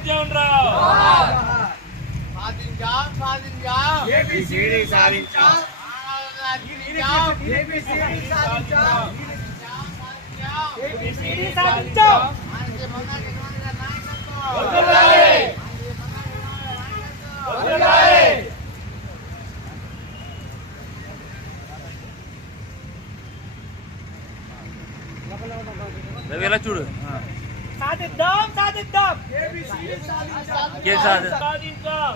జోహార్ బాబు జగజ్జీవన్ రావు సాధించాం సాధించాం ఏబిసిడి సాధించాం సాధించాం ఏబిసిడి సాధించాం ఏబిసిడి సాధించాం సాధిద్దాం. సాధిద్దాం. ఏ సాధి సాధించాం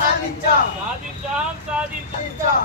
సాధించాం. సాధించాం సాధించాం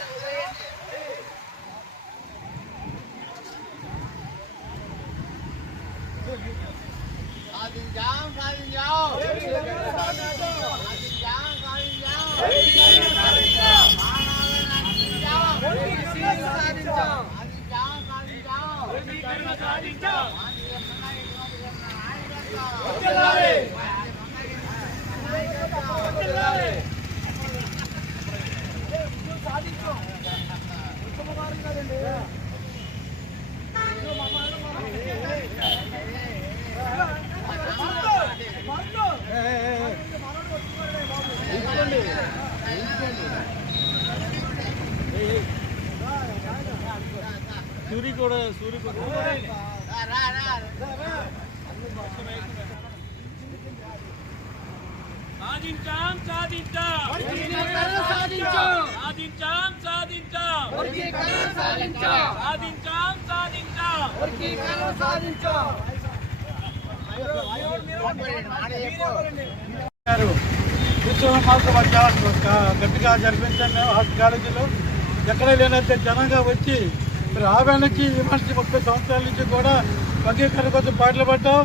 రా రా సాధించాం సాధించాం. సాధించాం సాధించాం. సాధించాం సాధించాం. సాధించాం సాధించాం గట్టిగా జరిపించండి హాస్టల్ కాలేజీలో. ఎక్కడ లేనంటే జనంగా వచ్చి రావడానికి నుంచి ఈ మనిషి ముప్పై సంవత్సరాల నుంచి కూడా వర్గీకరణ కోసం పాటలు పడ్డాం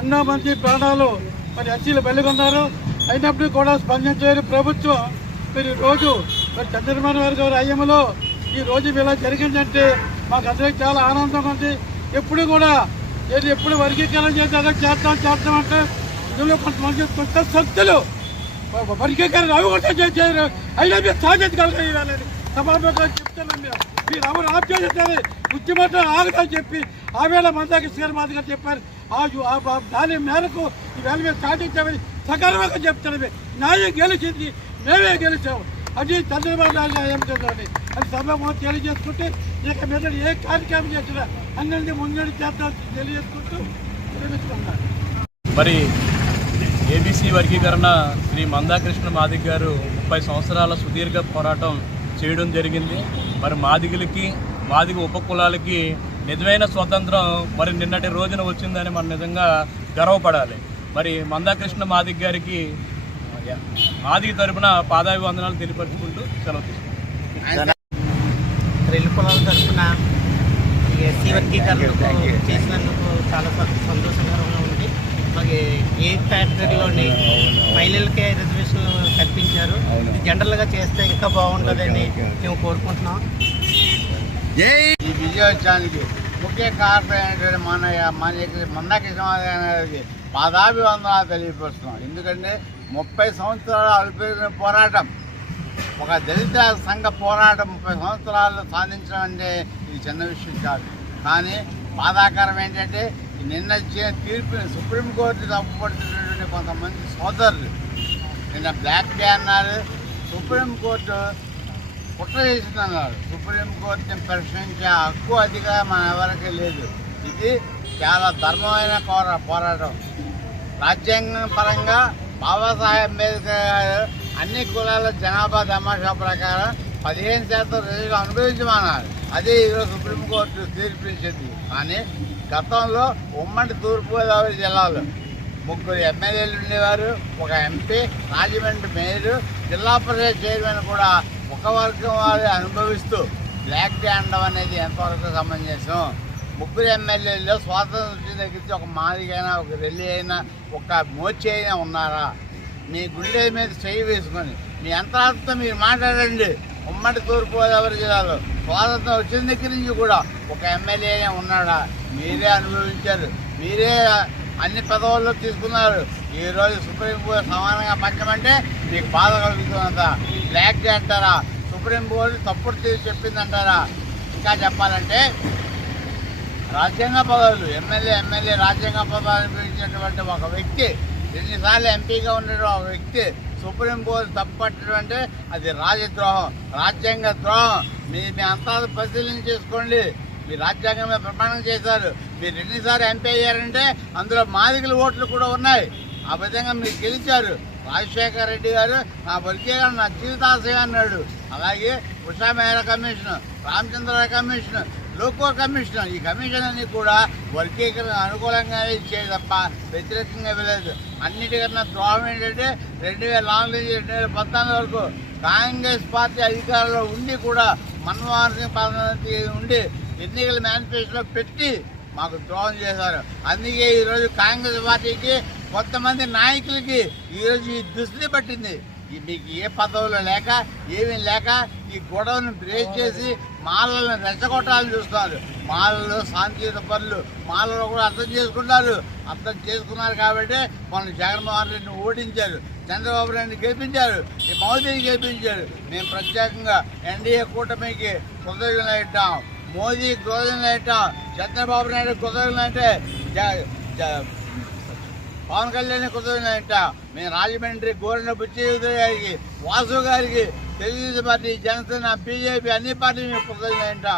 ఎన్నో మంది ప్రాణాలు మరి ఎస్సీలు బలిగొన్నారు అయినప్పుడు కూడా స్పందించలేని ప్రభుత్వం. మీరు రోజు మరి చంద్రబాబు నాయుడు గారి అయ్యములో ఈ రోజు ఇలా జరిగిందంటే మాకు అందరికీ చాలా ఆనందం ఉంది. ఎప్పుడు కూడా నేను ఎప్పుడు వర్గీకరణ చేద్దాం చేద్దాం చేద్దాం అంటే ఇందులో కొంతమంది కొత్త శక్తులు వర్గీకరణ అవి కూడా అయినా మీరు సాధించగలగాలని సభాముఖంగా చెప్తున్నాం మేము మీరు ఎవరు ఆప్ చేసేసారు ఆగదని చెప్పి ఆవేళ మందాకి శ్రీగారు మాదిగా చెప్పారు. ఆ దాని మేరకు ఈవేళ మేము సాధించామని సగర్వంగా చెప్తున్నాం న్యాయం గెలిచింది. మేమే గెలిచాము. అది చంద్రబాబు నాయుడు ఏం అది సభ తెలియజేసుకుంటే ఇక మీద ఏ కార్యక్రమం చేసినా అన్నీ ముందడి చేద్దాం తెలియజేసుకుంటూ మరి ఏబీసీ వర్గీకరణ శ్రీ మందాకృష్ణ మాదిక్ గారు ముప్పై సంవత్సరాల సుదీర్ఘ పోరాటం చేయడం జరిగింది. మరి మాదిగులకి మాదిగ ఉపకులాలకి నిజమైన స్వతంత్రం మరి నిన్నటి రోజున వచ్చిందని మనం నిజంగా గర్వపడాలి. మరి మందాకృష్ణ మాదిగ్ గారికి మాదిగ తరపున పాదాభివందనాలు తెలియపరుచుకుంటూ సెలవు తీసుకుంటాం రెల్లు పొలాల తరఫున ఈ ఎస్సీ వర్గీకరణకు చేసినందుకు చాలా సంతోషకరంగా ఉంది. మాకు ఏ కేటగిరీలోని మహిళలకే రిజర్వేషన్లు ఇప్పించారు ఇది జనరల్గా చేస్తే ఇంకా బాగుంటుందని మేము కోరుకుంటున్నాం. ఈ విజయోత్సవానికి ముఖ్య కారణమైనటువంటి మన మన మందాకృష్ణ గారికి పాదాభివందనాలు తెలియపరుస్తున్నాం. ఎందుకంటే ముప్పై సంవత్సరాల అల్పేరిన పోరాటం ఒక దళిత సంఘ పోరాటం ముప్పై సంవత్సరాలు సాధించడం అంటే ఇది చిన్న విషయం కాదు. కానీ బాధాకరం ఏంటంటే నిన్న తీర్పుని సుప్రీంకోర్టు తప్పుపడుతున్నటువంటి కొంతమంది సోదరులు నిన్న బ్లాక్ డే అన్నారు. సుప్రీంకోర్టు కుట్ర చేసిందన్నారు. సుప్రీంకోర్టుని ప్రశ్నించే హక్కు అధికారం మన ఎవరికి లేదు. ఇది చాలా ధర్మమైన కోర పోరాటం. రాజ్యాంగం పరంగా బాబాసాహెబ్ అంబేద్కర్ గారు అన్ని కులాల జనాభా తమాషా ప్రకారం పదిహేను శాతం ప్రజలు అనుభవించమన్నారు. అదే ఈరోజు సుప్రీంకోర్టు తీర్పించింది కానీ గతంలో ఉమ్మడి తూర్పుగోదావరి జిల్లాలో ముగ్గురు ఎమ్మెల్యేలు ఉండేవారు ఒక ఎంపీ రాజమండ్రి మేయర్ జిల్లా పరిషత్ చైర్మన్ కూడా ఒక వర్గం వారు అనుభవిస్తూ బ్లాక్ డే అనడం అనేది ఎంతవరకు సమంజసం? ముగ్గురు ఎమ్మెల్యేల్లో స్వాతంత్రం వచ్చిన దగ్గర ఒక మాదిగైనా ఒక రెల్లి అయినా ఒక మోర్చి అయినా ఉన్నారా? మీ గుండె మీద చేయి వేసుకొని మీ అంతరాత్మతో మీరు మాట్లాడండి. ఉమ్మడి తూర్పుగోదావరి జిల్లాలో స్వాతంత్రం వచ్చిన దగ్గర నుంచి కూడా ఒక ఎమ్మెల్యే అయినా ఉన్నాడా? మీరే అనుభవించారు. మీరే అన్ని పదవుల్లో తీసుకున్నారు. ఈరోజు సుప్రీం సుప్రీంకోర్టు సమానంగా పంచమంటే మీకు బాధ కలుగుతుందంట. బ్లాక్ డే అంటారా? సుప్రీంకోర్టు తప్పుడు తీసి చెప్పిందంటారా? ఇంకా చెప్పాలంటే రాజ్యాంగ పదవులు ఎమ్మెల్యే ఎమ్మెల్యే రాజ్యాంగ పదవులు అనుభవించినటువంటి ఒక వ్యక్తి ఎన్నిసార్లు ఎంపీగా ఉన్న ఒక వ్యక్తి సుప్రీంకోర్టు తప్పట్టడం అంటే అది రాజద్రోహం రాజ్యాంగ ద్రోహం. మీ మీ అంతా పరిశీలన చేసుకోండి. మీ రాజ్యాంగమే ప్రమాణం చేశారు. మీరు ఎన్నిసార్లు ఎంపీ అయ్యారంటే అందులో మాదిగల ఓట్లు కూడా ఉన్నాయి. ఆ విధంగా మీరు గెలిచారు. రాజశేఖర రెడ్డి గారు నా బలికేగా నా జీవితాశయం అన్నాడు. అలాగే Usha Mehra commission Ramachandra commission loco commission ఈ కమిషన్ అన్ని కూడా వర్గీకరణ అనుకూలంగా ఇచ్చేది తప్ప వ్యతిరేకంగా వెళ్ళలేదు. అన్నిటికన్నా ద్రోహం ఏంటంటే రెండు వేల నాలుగు నుంచి రెండు వేల పద్నాలుగు వరకు కాంగ్రెస్ పార్టీ అధికారంలో ఉండి కూడా మన్మోహన్ సింగ్ ప్రధానమంత్రి ఉండి ఎన్నికల మేనిఫెస్టోలో పెట్టి మాకు ద్రోహం చేశారు. అందుకే ఈరోజు కాంగ్రెస్ పార్టీకి కొంతమంది నాయకులకి ఈరోజు ఈ దుస్థితి పట్టింది. మీకు ఏ పదవులు లేక ఏమీ లేక ఈ గొడవను బ్రేక్ చేసి మాలలను రెచ్చగొట్టాలని చూస్తున్నారు. మాలలో శాంతియుత పనులు మాలలో కూడా అర్థం చేసుకుంటారు అర్థం చేసుకున్నారు కాబట్టి మన జగన్మోహన్ రెడ్డిని ఓడించారు. చంద్రబాబు నాయుడిని గెలిపించారు. ఈ మోదీని గెలిపించారు. మేము ప్రత్యేకంగా ఎన్డీఏ కూటమికి కృతజ్ఞత ఇట్టాం మోదీ కృతజ్ఞతలు చంద్రబాబు నాయుడు కృతజ్ఞతలు అంటే పవన్ కళ్యాణ్ కుదరలేట మేము రాజమండ్రి గోరెన బుచ్చయ్య గారికి వాసు గారికి తెలుగుదేశం పార్టీ జనసేన బీజేపీ అన్ని పార్టీలు మేము కుదరలేట